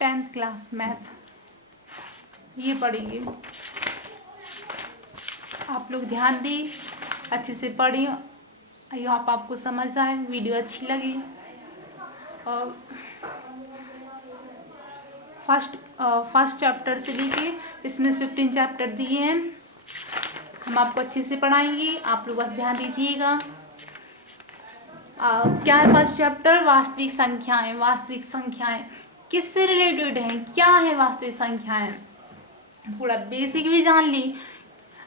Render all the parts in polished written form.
10th class math ये पढ़ेंगे। आप लोग ध्यान दें, अच्छे से पढ़ें। आई होप आपको समझ आए, वीडियो अच्छी लगी। और फर्स्ट चैप्टर से लेके इसमें 15 चैप्टर दिए हैं। हम आपको अच्छे से पढ़ाएंगे, आप लोग बस ध्यान दीजिएगा। क्या है फर्स्ट चैप्टर? वास्तविक संख्याएं। वास्तविक संख्याएं किससे रिलेटेड हैं? क्या है वास्तविक संख्याएं? थोड़ा बेसिक भी जान ली।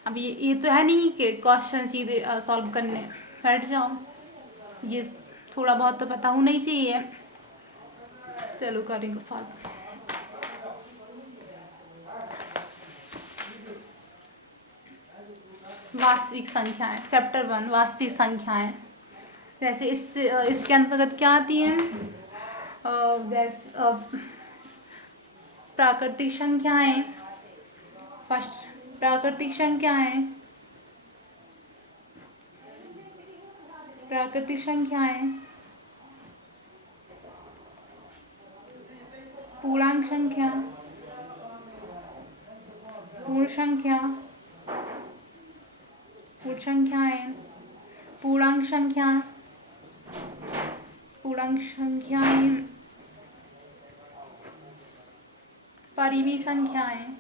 अब ये तो है नहीं कि क्वेश्चन सीधे सॉल्व करने बैठ जाओ, ये थोड़ा बहुत तो पता होना ही चाहिए। चलो करेंगे सॉल्व। वास्तविक संख्याएं, चैप्टर 1 वास्तविक संख्याएं। जैसे इसके अंतर्गत क्या आती हैं? जैसे प्राकृतिक संख्याएं। फर्स्ट प्राकृतिक संख्याएं। प्राकृतिक संख्याएं, पूर्णांक संख्या, पूर्ण संख्या, पूर्ण संख्याएं, पूर्णांक संख्या, पूर्णांक संख्याएं, परिमेय संख्याएं,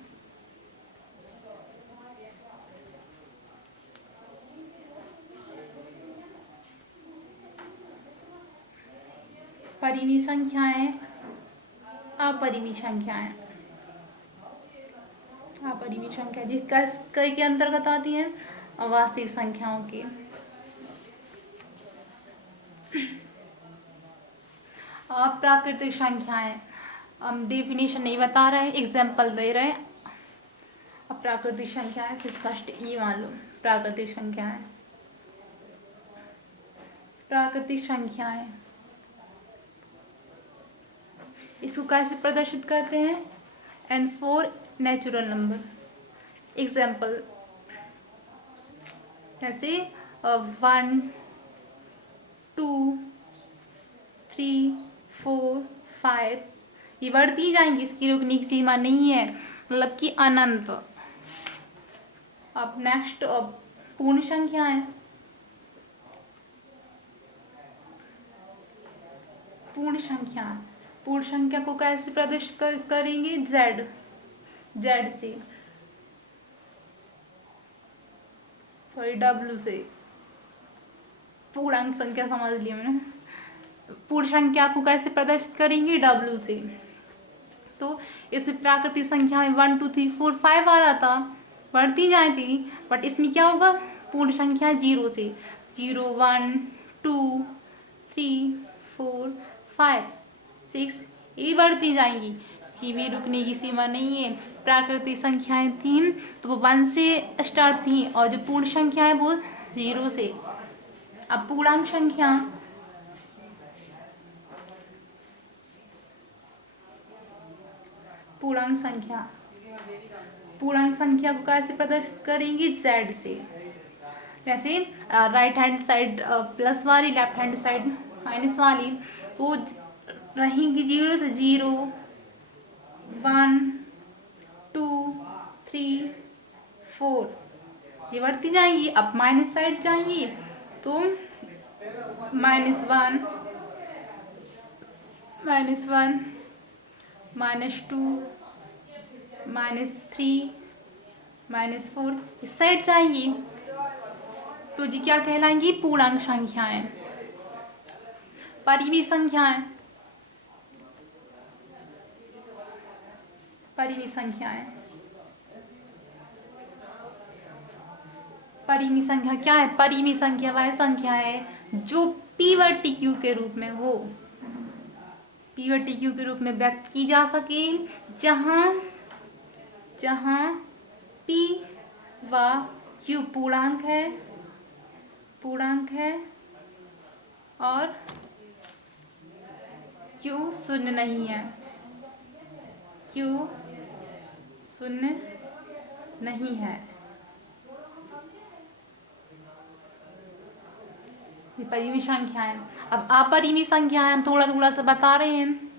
परिमेय संख्याएं, अपरिमेय संख्याएं। अपरिमेय संख्या जिसका कई के अंतर्गत आती है वास्तविक संख्याओं के। प्राकृतिक संख्याएं, हम डेफिनेशन नहीं बता रहे, एग्जाम्पल दे रहे हैं। अब प्राकृतिक संख्याएं फिर फर्स्ट ये मान लो, प्राकृतिक संख्याएं। प्राकृतिक संख्याएं इसको कैसे प्रदर्शित करते हैं? And for natural number. Example जैसे 1 2 3 4 5 ये बढ़ती जाएंगी, इसकी रुकने की सीमा नहीं है, मतलब कि अनंत। अब नेक्स्ट पूर्ण संख्याएं। पूर्ण संख्या, पूर्ण संख्या को कैसे प्रदर्शित करेंगे? जेड से, सॉरी W से। पूर्णांक संख्या समझ लिया मैंने। पूर्ण संख्या को कैसे प्रदर्शित करेंगे? W से। तो इस प्राकृतिक संख्या में 1 2 3 4 5 आ रहा था, बढ़ती जाती थी, बट इसमें क्या होगा? पूर्ण संख्या 0 से, 0 1 2 3 4 5 6 ये बढ़ती जाएंगी, इसकी भी रुकने की सीमा नहीं है। प्राकृतिक संख्याएं थी तो वो 1 से स्टार्ट थी, और जो पूर्ण संख्या है वो 0 से। अब पूर्णांक संख्या, पूर्णांक संख्या, पूर्णांक संख्या को कैसे प्रदर्शित करेंगे? जेड से। जैसे राइट हैंड साइड प्लस वाली, लेफ्ट हैंड साइड माइनस वाली, तो रहेंगी 0 से 0 1 2 3 4 ये बढ़ती जाएंगी। अब माइनस साइड जाएंगी तो -1 -1 -2 -3 -4 इस साइड जाएंगी, तो जी क्या कहलाएंगी? पूर्णांक संख्याएं। परिमेय संख्याएं, परिमेय संख्याएं। परिमेय संख्या क्या है? परिमेय संख्या वह संख्या है जो P व TQ के रूप में हो, P व TQ के रूप में व्यक्त की जा सके, जहां P व Q पूर्णांक है और Q शून्य नहीं है, Q शून्य नहीं है। ये परिमेय संख्याएं। अब अपरिमेय संख्याएं हम थोड़ा थोड़ा सा बता रहे हैं।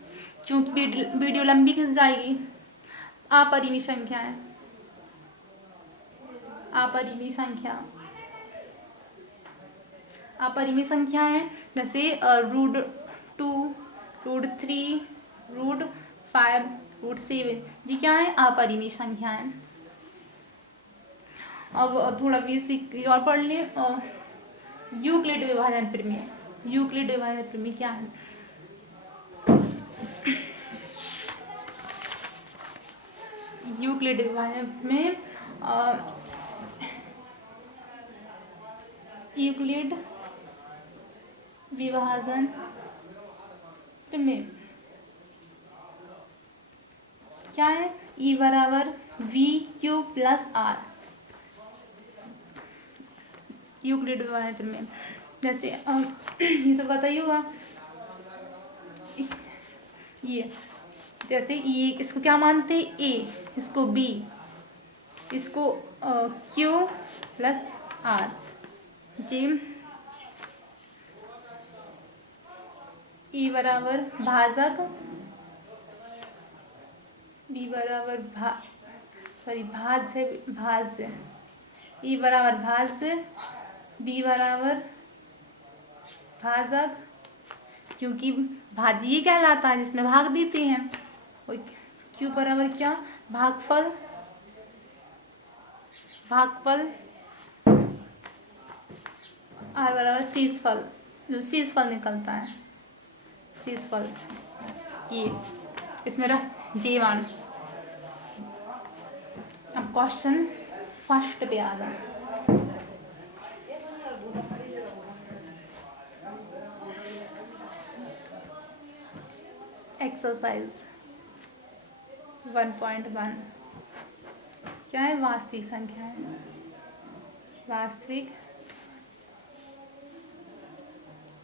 चूंकि वीडियो लंबी खिंच जाएगी। अपरिमेय संख्याएं, अपरिमेय संख्या, अपरिमेय संख्याएं जैसे √2, √3, √5, √7, जी क्या है? अपरिमेय संख्याएं। अब थोड़ा बेसिक और पढ़ लें। यूक्लिड विभाजन प्रमेय, यूक्लिड विभाजन प्रमेय क्या है? यूक्लिड विभाजन में यूक्लिड विभाजन प्रमेय क्या है? E बराबर VQ प्लस R, यूक्लिड विभाजन प्रमेय। जैसे ये तो पता ही होगा, ये जैसे ये इसको क्या मानते हैं? A, इसको B, इसको Q प्लस R, जी E बराबर भाजक, B बराबर भाज्य, E बराबर भाज्य, B बराबर भाजक, क्योंकि भाज्य ये कहलाता है जिसमें भाग देते हैं। और Q बराबर क्या? भागफल, भागफल, R बराबर शेषफल, जो शेषफल निकलता है, शेषफल। ये इसमें रख J1। अब क्वेश्चन फर्स्ट पे आ जाए। एक्सरसाइज 1.1 क्या है? वास्तविक संख्याएं, वास्तविक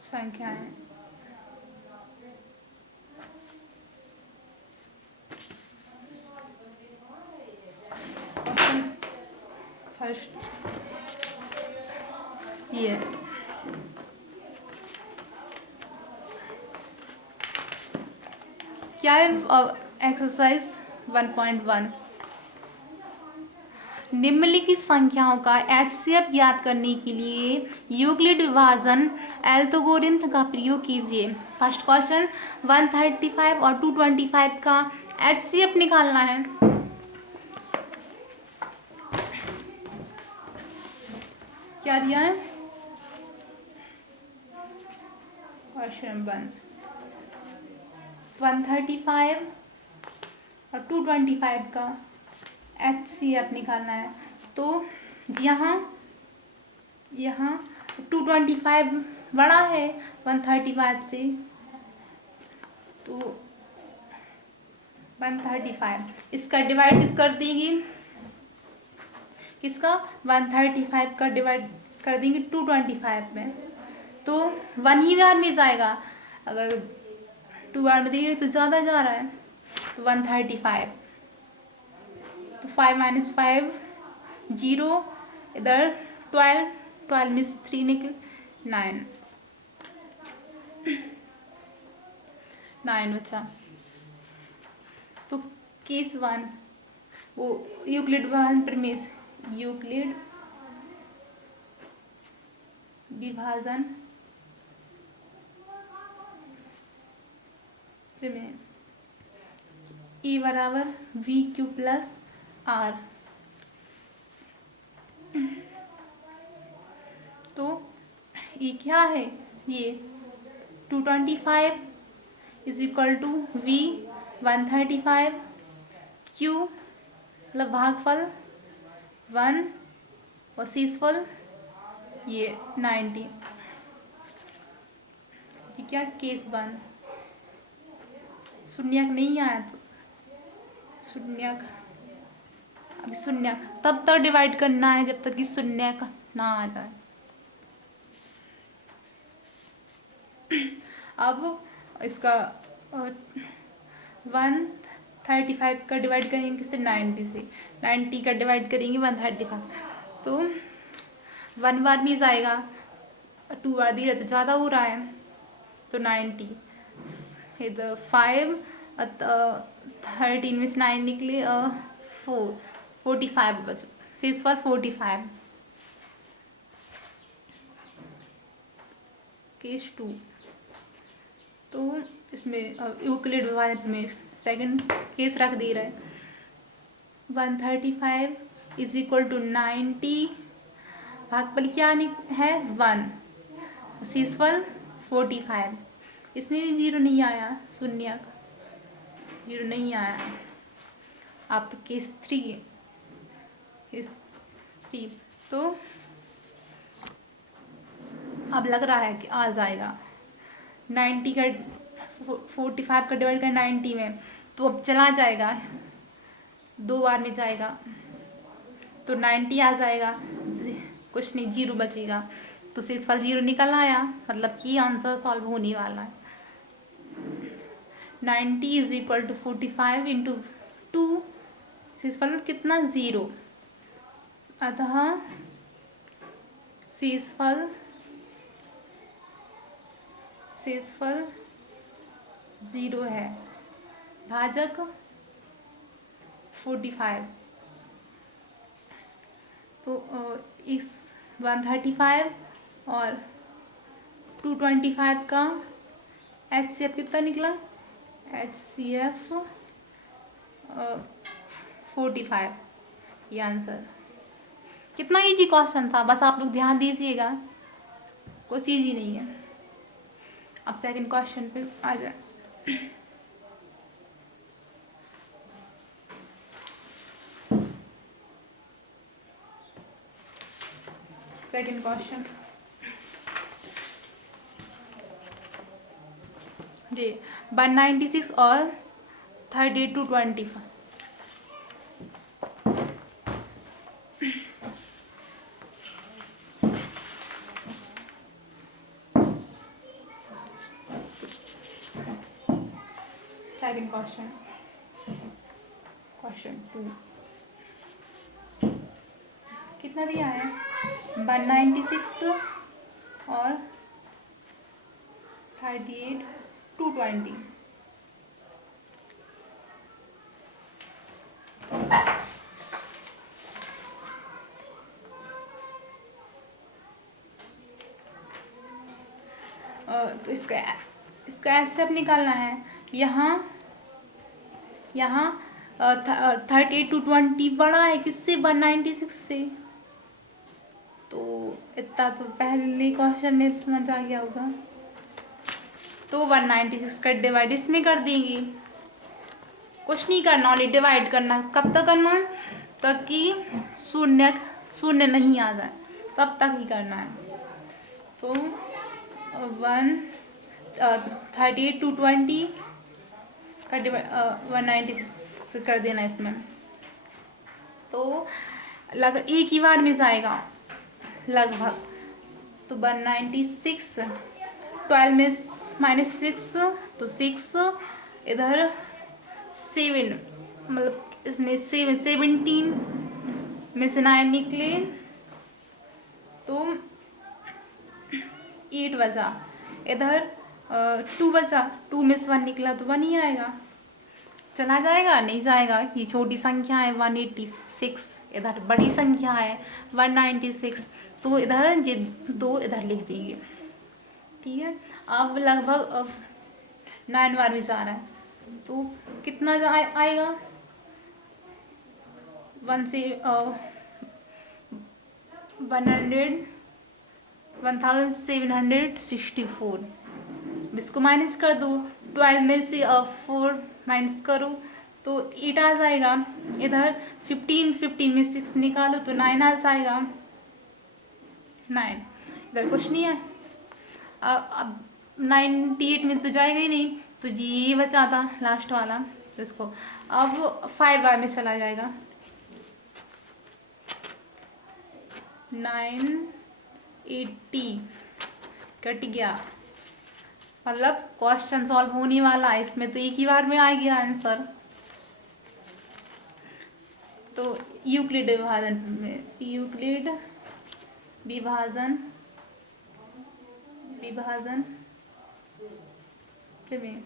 संख्याएं। फर्स्ट ये क्या है? एक्सरसाइज 1.1 निम्नलिखित संख्याओं का HCF ज्ञात करने के लिए यूक्लिड विभाजन एल्गोरिथम का प्रयोग कीजिए। फर्स्ट क्वेश्चन 135 और 225 का HCF निकालना है। क्या दिया है? क्वेश्चन 135 और 225 का HCF निकालना है। तो यहाँ 225 बड़ा है 135 से, तो 135 इसका डिवाइड कर देंगे, किसका? 135 का डिवाइड कर देंगे 225 में, तो 1 ही बार में जाएगा। अगर 2 बार में देंगे तो ज़्यादा जा रहा है, तो 135, तो 5 - 5 0, इधर 12 में 3 निकल 9 बचा। तो केस 1 वो यूक्लिड विभाजन प्रमेय, यूक्लिड विभाजन प्रमेय E बराबर VQ प्लस R। तो ये क्या है? ये 225 is equal to V 135, Q मतलब भागफल 1 और शेषफल ये 90। ये क्या? केस 1 शून्यक नहीं आया, तो शून्यक, अभी शून्यक तब तक डिवाइड करना है जब तक कि शून्यक ना आ जाए। अब इसका 135 का डिवाइड करेंगे किससे? 90 से। 90 का डिवाइड करेंगे 135, तो 1 बार में जाएगा, 2 बार दे रहा तो ज़्यादा हो रहा है, तो 90, इधर 5 13 में से 9 निकले 45 बचो, शेषफल 45। केस 2, तो इसमें यूक्लिड विभाजन में सेकंड केस रख दे रहा है। 135 इज इक्वल टू 90, भागफल क्या है 1, शेषफल 45। इसमें भी 0 नहीं आया, शून्य 0 नहीं आया। आप केस 3 तो अब लग रहा है कि आ जाएगा। 90 का 45 का डिवाइड कर 90 में, तो अब चला जाएगा, 2 बार में जाएगा तो 90 आ जाएगा, कुछ नहीं 0 बचेगा, तो शेषफल 0 निकल आया, मतलब कि आंसर सॉल्व होने वाला है। 90 इज इक्वल टू 45 इंटू 2, शेषफल कितना 0, अतः शेषफल 0 है, भाजक 45। तो इस 135 और 225 का HCF कितना निकला, HCF 45, ये आंसर। कितना इजी क्वेश्चन था, बस आप लोग ध्यान दीजिएगा, कुछ इजी नहीं है। अब सेकंड क्वेश्चन पे आ जाए। सेकंड क्वेश्चन जी, 196 और 38 to 25। सेकंड क्वेश्चन, क्वेश्चन 2 कितना दिया है, 196 और 38 to 20। तो इसका ऐसे अब निकालना है। यहाँ 38 to 20 बड़ा है किससे, 196 से, तो इतना तो पहले क्वेश्चन में समझ आ गया होगा। तो 196 का डिवाइड इसमें कर देंगे, कुछ नहीं करना, ओनली डिवाइड करना। कब तक करना है, तब कि शून्य नहीं आ जाए, तब तक ही करना है। तो 38 to 20 का डिवाइड 196 कर देना इसमें, तो एक ही बार में जाएगा लगभग। तो 196, 12 में -6 तो 6, इधर 7, मतलब इसने 17 में से 9 निकले तो 8 बचा, इधर 2 बचा, 2 में से 1 निकला तो 1 ही आएगा, चला जाएगा नहीं जाएगा। ये छोटी संख्या है 186, इधर बड़ी संख्या है 196, तो इधर 2 इधर लिख देंगे, ठीक है। अब लगभग 9 बार भी जा रहा है, तो कितना आएगा, 1764। इसको माइनस कर दो, 12 में से 4 माइनस करो तो 8 आ जाएगा, इधर 15 में 6 निकालो तो 9 आ जाएगा, 9, इधर कुछ नहीं है। अब 98 में तो जाएगा ही नहीं, तो ये बचा था लास्ट वाला, तो इसको अब 5 बार में चला जाएगा, 980 कट गया, मतलब क्वेश्चन सॉल्व होने वाला है इसमें, तो एक ही बार में आ गया आंसर। तो यूक्लिड विभाजन में, यूक्लिड विभाजन में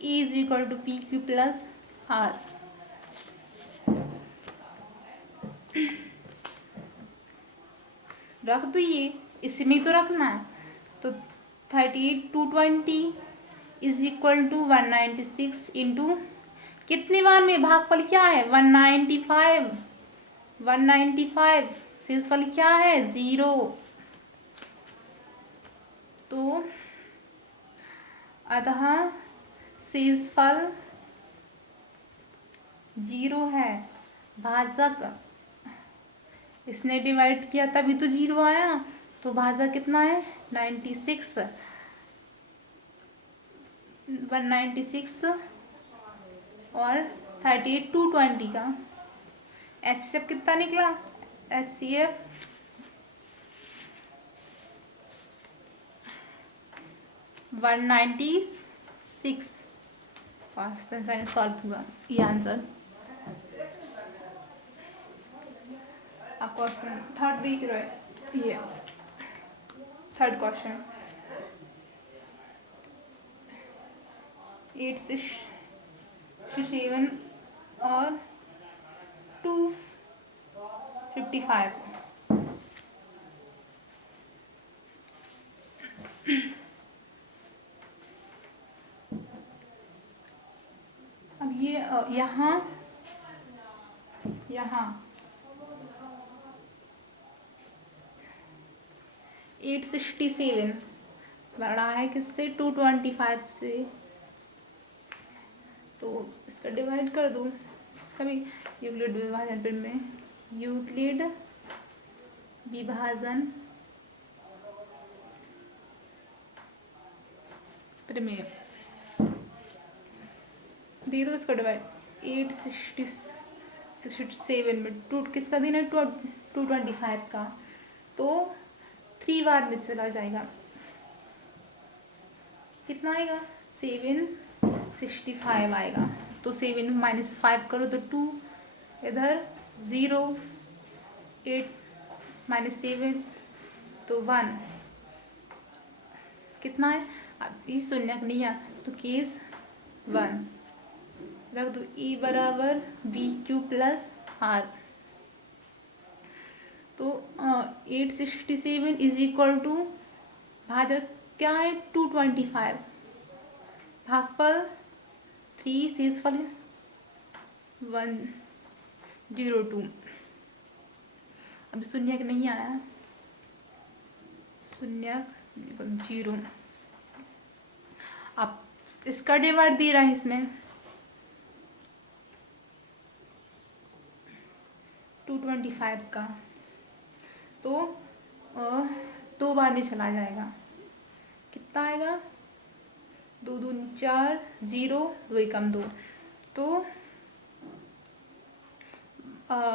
E is equal to P Q plus R. रख दो, ये इसमें तो रखना है। तो 38/220 इज इक्वल टू 196 इंटू कितने बार में, भागफल क्या है 195, 195 शेषफल क्या है 0। तो अतः शेषफल 0 है। भाजक इसने डिवाइड किया तभी तो 0 आया ना। तो भाजक कितना है 96, 196 और 38/220 का HCF कितना निकला, HCF 196। क्वेश्चन सॉल्व हुआ, ये आंसर। आप क्वेश्चन थर्ड देख रहे, ये थर्ड क्वेश्चन 867 और 255। अब ये यहाँ 867 बड़ा है किससे 225 से। तो इसका डिवाइड कर दूँ, इसका भी यूक्लिड विभाजन प्रमेय, यूक्लिड विभाजन प्रमेय दे दो इसका डिवाइड। 867 में टू किसका देना है 225 का, तो 3 बार में चला जाएगा। कितना आएगा 765 आएगा। तो 7 माइनस 5 करो तो 2, इधर 0, 8 माइनस 7 तो 1, कितना है। अब इस शून्य नहीं है तो केस 1 रख दो। E बराबर BQ प्लस R। तो 867 इज इक्वल टू भाजक क्या है 225, भागफल 3, शेषफल 102। अब शून्यक नहीं आया, शून्यक 0। अब इसका डिवाइड दे रहा है इसमें 225 का, तो 2 बार में चला जाएगा। कितना आएगा 2 2 4, 0 2 एकम 2, तो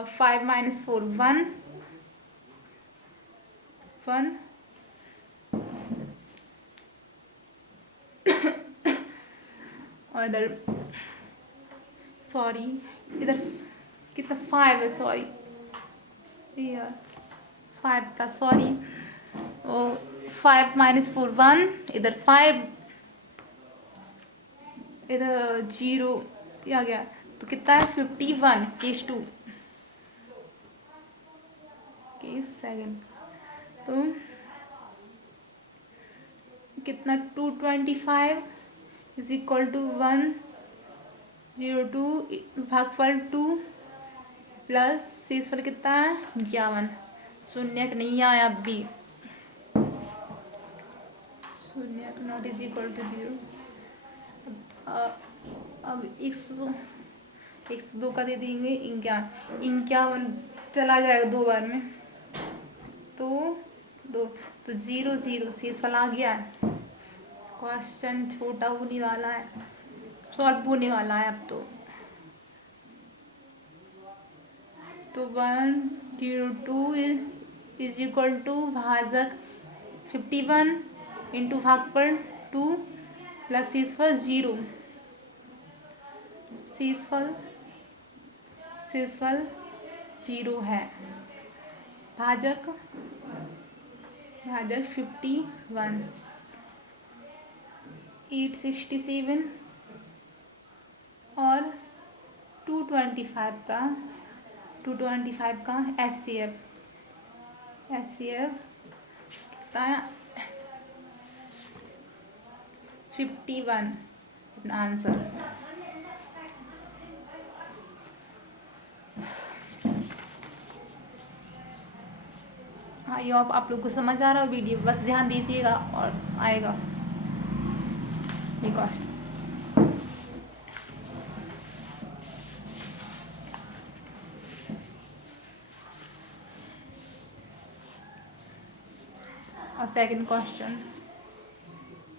5 माइनस 4 1 1 और इधर सॉरी इधर कितना 5 है, सॉरी यार 5 था, सॉरी। और 5 माइनस 4 1, इधर 5, इधर 0 आ गया। तो कितना है 51, केस 2, केस 7। तो कितना 225 इज इक्वल टू 102 भागफल 2 प्लस शेषफल कितना है 51। शून्य नहीं आया अब भी, शून्य नॉट इज इक्वल टू 0। अब 102 का दे देंगे 51 चला जाएगा 2 बार में, तो 2 तो 0 0 शेषफल आ गया है। क्वेश्चन छोटा होने वाला है, सॉल्व होने वाला है अब तो 102 इज इक्वल टू भाजक 51 इंटू भागफल 2 प्लस शेषफल 0। शेषफल 0 है। भाजक 51 867 और 225 का HCF कितना है 51 अपना आंसर। हाँ ये आप लोग को समझ आ रहा हो वीडियो, बस ध्यान दीजिएगा और आएगा ये क्वेश्चन। और सेकंड क्वेश्चन,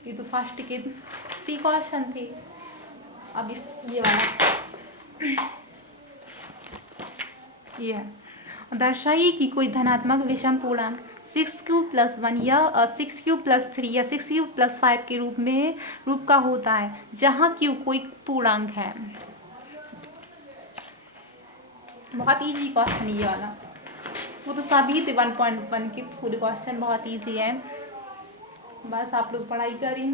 ये तो फर्स्ट के 3 क्वेश्चन थे, अब इस ये वाला ये है, दर्शाइए कि कोई धनात्मक विषम पूर्णांक 6³+1 या 6³+3 या 6³+5 के रूप का होता है जहाँ Q कोई पूर्णांक है। बहुत इजी क्वेश्चन ये वाला, वो तो सभी थे 1.1 के पूरे क्वेश्चन, बहुत इजी है, बस आप लोग पढ़ाई करें,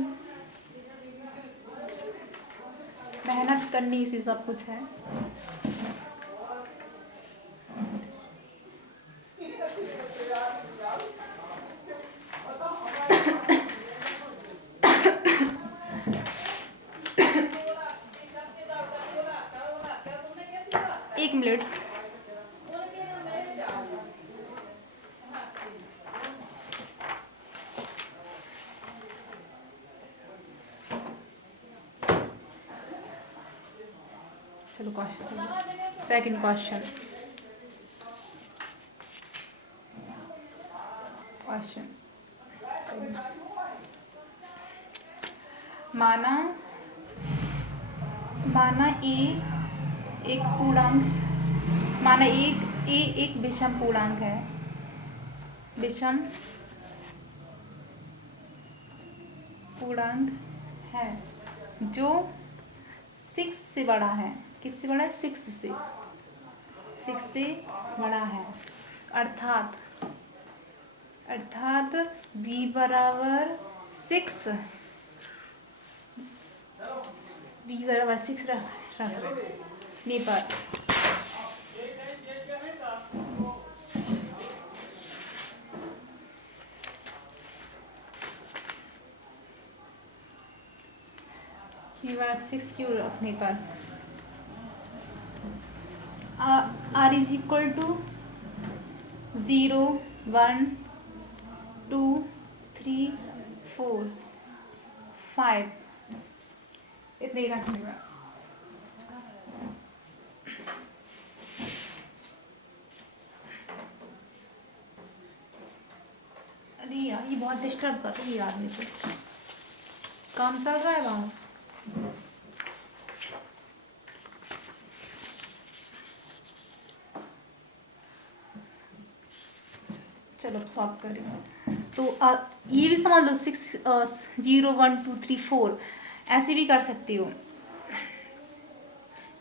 मेहनत करनी से सब कुछ है। एक मिनट, चलो क्वेश्चन सेकंड क्वेश्चन माना एक पूर्णांक, माना एक विषम पूर्णांक है, विषम पूर्णांक है जो 6 से बड़ा है। किससे बड़ा है? 6 से बड़ा है, अर्थात b बराबर 6 रखने पर b/6 क्यों रखने पर r इज इक्वल टू 0 1 2 3 4 5 इतने ही रखने का। अरे यार ये बहुत डिस्टर्ब कर रही है आदमी को, काम चल रहा है वहाँ। चलो अब सॉल्व करें तो ये भी समझ लो 6 0 1 2 3 4 ऐसे भी कर सकती हो।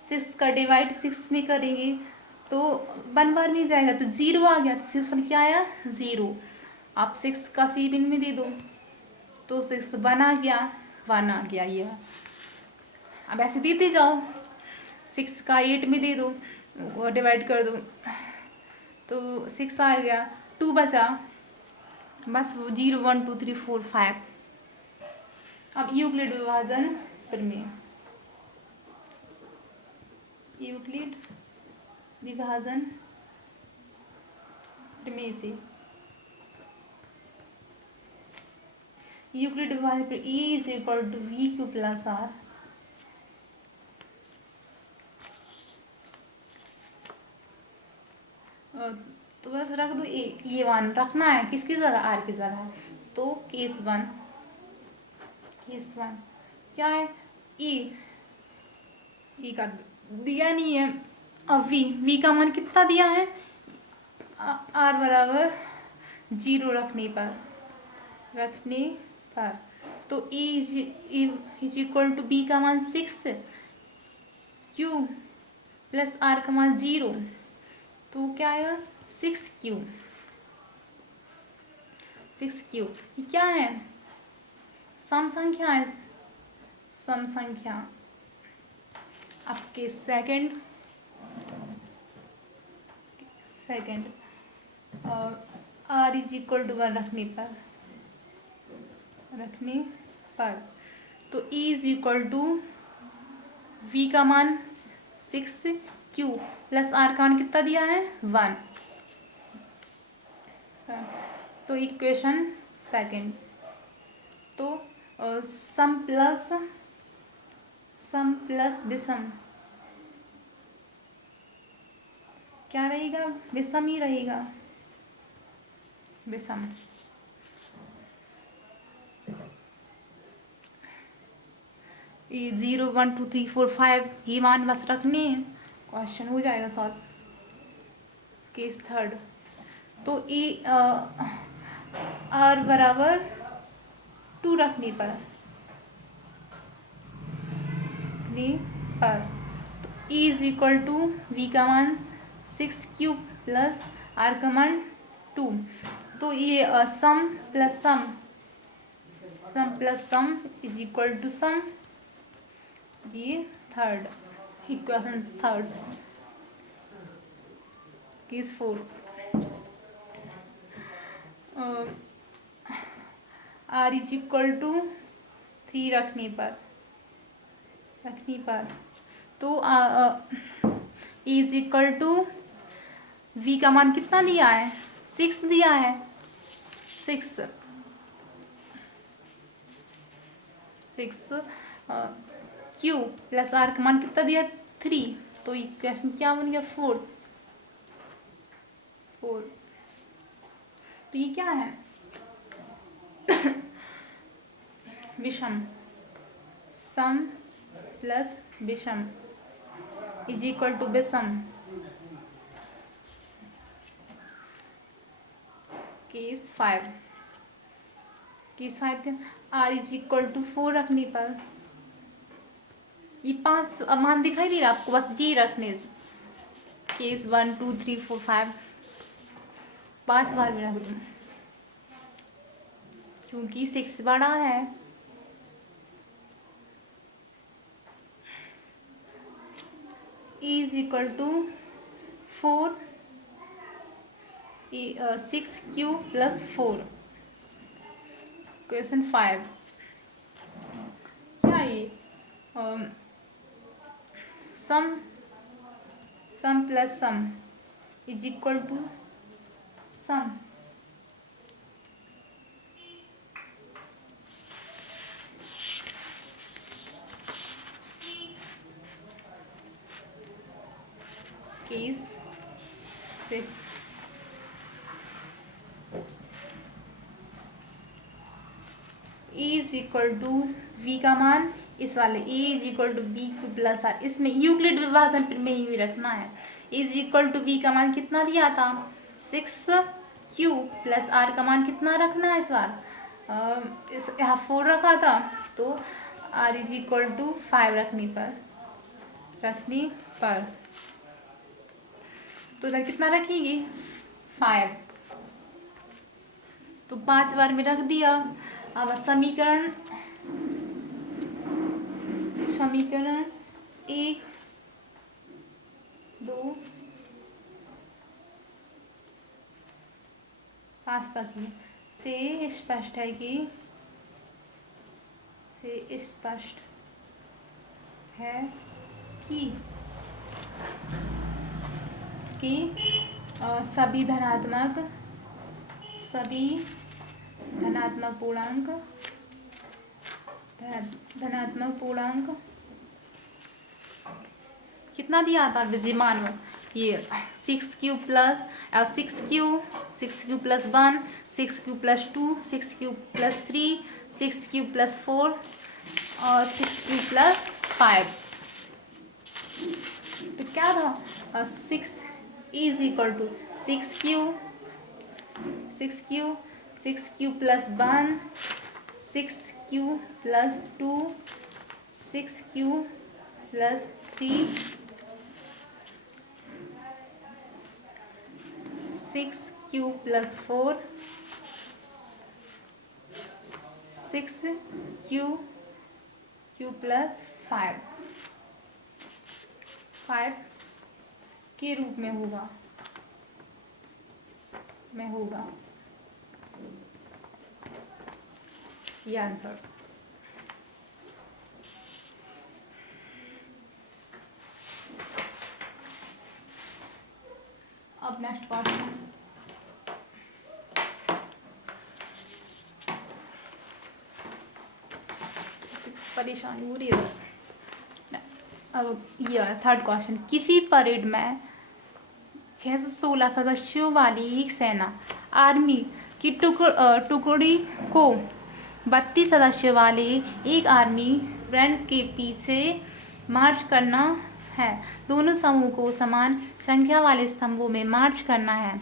6 का डिवाइड 6 में करेंगे तो 1 बार में जाएगा तो 0 आ गया, 6 पर क्या आया 0। आप 6 का C में दे दो तो 6 1 आ गया ये। अब ऐसे देते जाओ, 6 का 8 में दे दो और डिवाइड कर दो तो 6 आ गया, 2 बचा, बस 0 1 2 3 4 5। अब यूक्लिड विभाजन प्रमेय, यूक्लिड विभाजन प्रमेय से यूक्लिड विभाजन पर E is equal to VQ plus R। तो बस रख दो ये 1 रखना है, किसकी जगह R की जगह, तो केस 1 क्या है E का दिया नहीं है। अब V का मान कितना दिया है, R बराबर 0 रखने पर तो E is equal to B का मान 6, Q प्लस R का मान 0, तो क्या आएगा 6Q। ये क्या है, सम संख्या है, आपके second r is equal to 1 रखने पर तो e is equal to v का मान 6q प्लस r का मान कितना दिया है 1। तो इक्वेशन सेकंड। तो सम प्लस विषम क्या रहेगा, विषम ही रहेगा, विषम। ये 0 1 2 3 4 5 ये मान बस रखने हैं, क्वेश्चन हो जाएगा सॉल्व। Case third. तो ए r बराबर 2 रखने पर तो e is equal to v का मान 6q प्लस r का मान 2। तो ये सम plus some is equal to sum. ये third equation third. Case four. r is equal to 3 रखने पर तो e is equal to v का मान कितना दिया है 6 दिया है 6 q प्लस r का मान कितना दिया 3। तो इक्वेशन क्या बन गया 4। तो ये क्या है विषम। सम प्लस विषम इज इक्वल टू विषम। केस 5 के r इज इक्वल टू 4 रखने पर ये 5 मान दिखाई दे रहा आपको, बस जी रखने। केस 1 2 3 4 5 5 बार भी रख दूँ क्योंकि 6 बड़ा है। e is equal to 4 6q plus 4। Question 5 क्या ये सम plus some is equal to सम। Case 6 e is equal to v का मान इस वाले e is equal to B Q plus R, इसमें यूक्लिड विभाजन में ही रखना है। e is equal to v का मान कितना दिया था 6q प्लस r का मान कितना रखना है इस बार इस यहाँ 4 रखा था तो r इज इक्वल टू 5 रखने पर तो इधर कितना रखेंगे 5। तो 5 बार में रख दिया। अब समीकरण 1 2 5 तक ही से स्पष्ट है कि सभी धनात्मक पूर्णांक कितना दिया था विजिमान में ये 6q plus 6q plus 1 6q plus 2 6q plus 3 6q plus 4 और 6q प्लस 5। तो क्या था 6 is equal to 6q plus 1 6q plus 2 6q plus 3 6q plus 4 6q plus 5। 5 के रूप में होगा ये आंसर। अब नेक्स्ट क्वेश्चन, परेशानी हो रही है। अब ये थर्ड क्वेश्चन, किसी परेड में 616 सदस्यों वाली एक सेना आर्मी की टुकड़ी को 32 सदस्यों वाले एक आर्मी बैंड के पीछे मार्च करना है। दोनों समूह को समान संख्या वाले स्तंभों में मार्च करना है।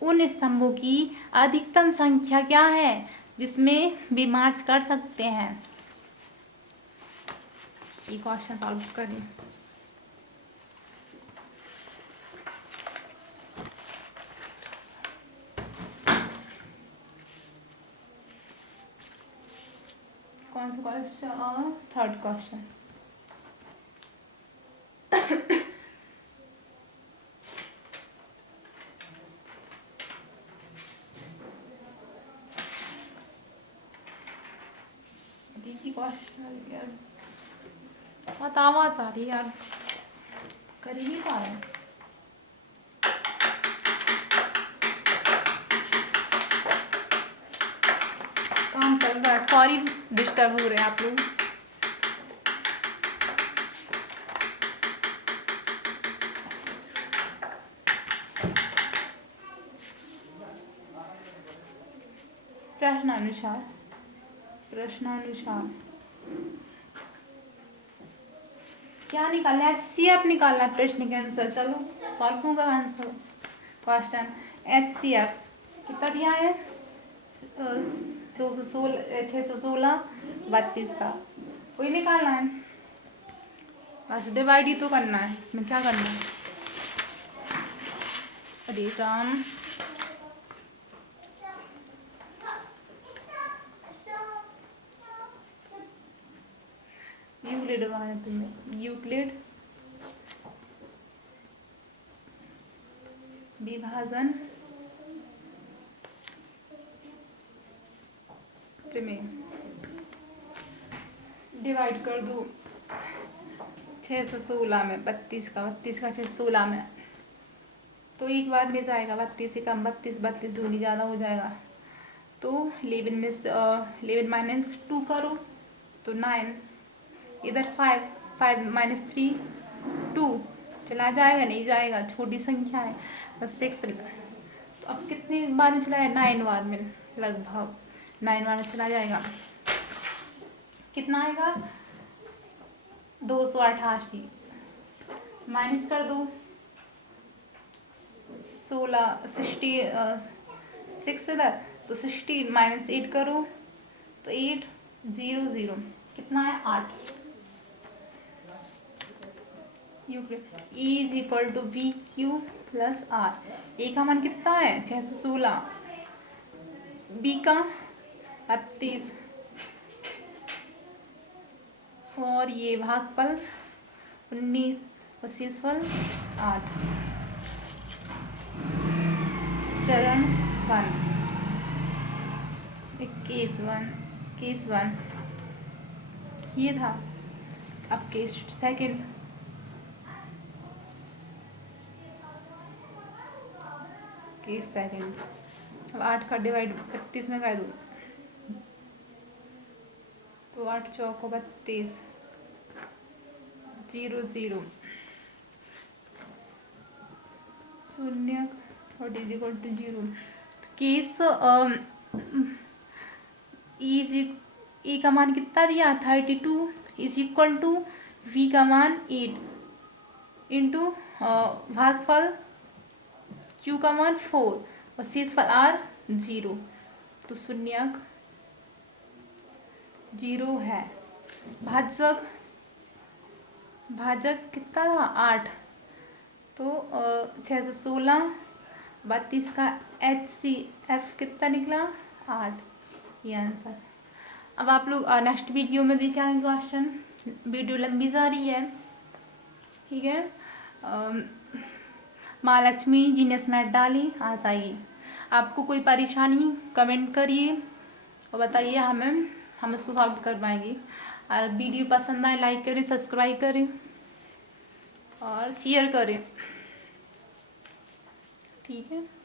उन स्तंभों की अधिकतम संख्या क्या है जिसमें भी मार्च कर सकते हैं? ये क्वेश्चन सॉल्व करें। कौन सा क्वेश्चन? Third question. क्वेश्चन यार बहुत आवाज आ रही है यार, कर ही नहीं पा रहे। काम चल रहा है, सॉरी डिस्टर्ब हो रहे हैं आप लोग। प्रश्नानुसार क्या निकालना है? HCF निकालना है प्रश्न के आंसर। चलो सॉल्व होगा आंसर। क्वेश्चन HCF कितना दिया है? 216 616 32 का वही निकालना है। बस डिवाइड ही तो करना है, इसमें क्या करना है? अरे राम, यूक्लिड तुम्हें यूक्लिड विभाजन प्रमेय डिवाइड कर दो 616 में 32 का 616 में, तो एक बार में जाएगा 32 से कम 32 दूनी ज़्यादा हो जाएगा। तो 11 में 11 माइनस 2 करो तो 9, इधर 5 माइनस 3 2 चला जाएगा, नहीं जाएगा, छोटी संख्या है बस 6। तो अब कितनी बार में चला है? 9 बार में, लगभग 9 बार में चला जाएगा। कितना आएगा? 288 माइनस कर दो 6 इधर, तो 16 माइनस 8 करो तो 8 0 0 कितना है? 8। E is equal to B Q plus R. A का मान कितना है? 616, बी का 32 और ये भागफल 19, पच्चीसफल 8। चरण 1 केस 1 ये था। अब केस सेकंड, अब 8 का डिवाइड 32 में कर दो तो 8 चौको 32 0 0 शून्य और इज इक्वल टू 0। केस ई का मान कितना दिया? 32 इज इक्वल टू वी का मान 8 इंटू भागफल क्यू का मान 4 और शेषफल आर 0, तो शून्यक 0 है। भाजक कितना था? 8, तो 616 32 का HCF कितना निकला? 8, ये आंसर। अब आप लोग नेक्स्ट वीडियो में देखेंगे क्वेश्चन, वीडियो लंबी जा रही है, ठीक है। माँ लक्ष्मी जीनियस मैथ डाली, आ जाइए। आपको कोई परेशानी कमेंट करिए और बताइए, हम इसको सॉल्व कर पाएंगे। और वीडियो पसंद आए लाइक करें, सब्सक्राइब करें और शेयर करें। ठीक है।